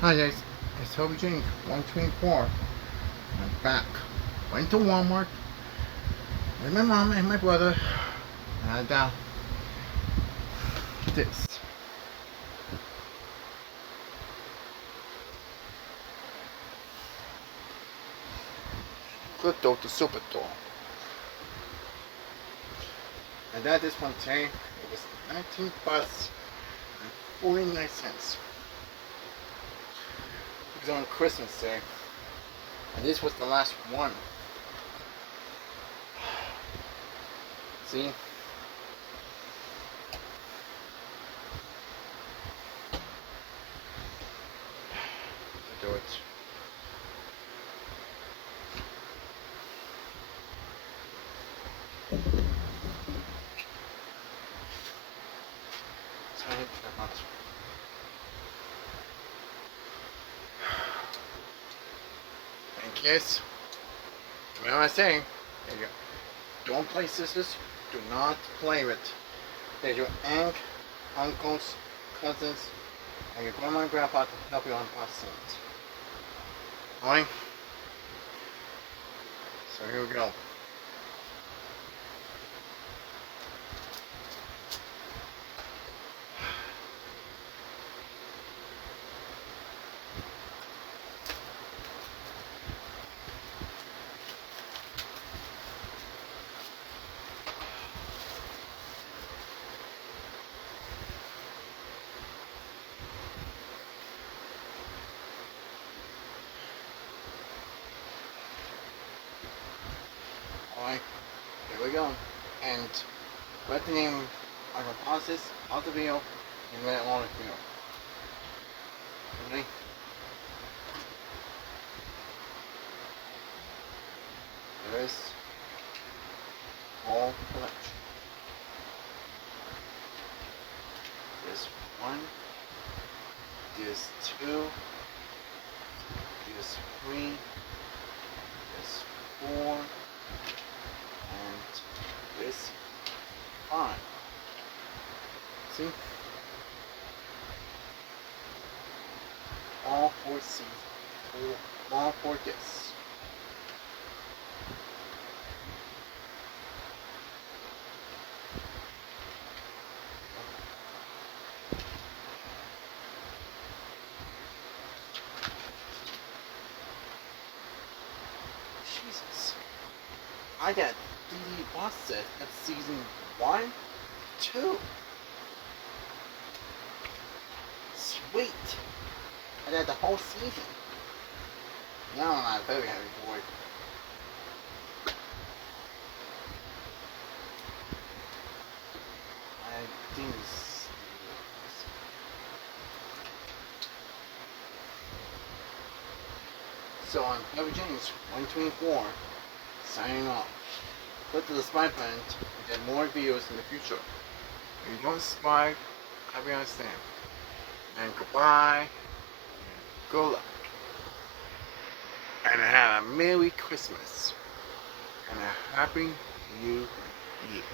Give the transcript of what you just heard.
Hi guys, it's Toby James, 124. I'm back. Went to Walmart with my mom and my brother, and this. Krypto to superdog. And that this one today, it was 19 bucks and 49 cents. It was on Christmas Day, and this was the last one. See? Do it. Tiny peanut. And kids, remember I saying, there you go. Don't play sisters. Do not play with. There's your aunt, uncles, cousins, and your grandma and grandpa to help you unbox things. Alright? So here we go. Alright, here we go. And write the name of the process of the video and let it on the video. Ready? There's all collection. There's one, there's two, there's three, there's four, and there's five. See? All four seasons, all four gifts. Jesus. I got DVD box set of season 1, 2. Sweet. I got the whole season. Now I'm very happy boy. I think it's... So I'm Toby James, 124, signing off. Click to the subscribe button to get more videos in the future. If you don't subscribe, I will understand. And goodbye, good luck, and have a Merry Christmas, and a Happy New Year.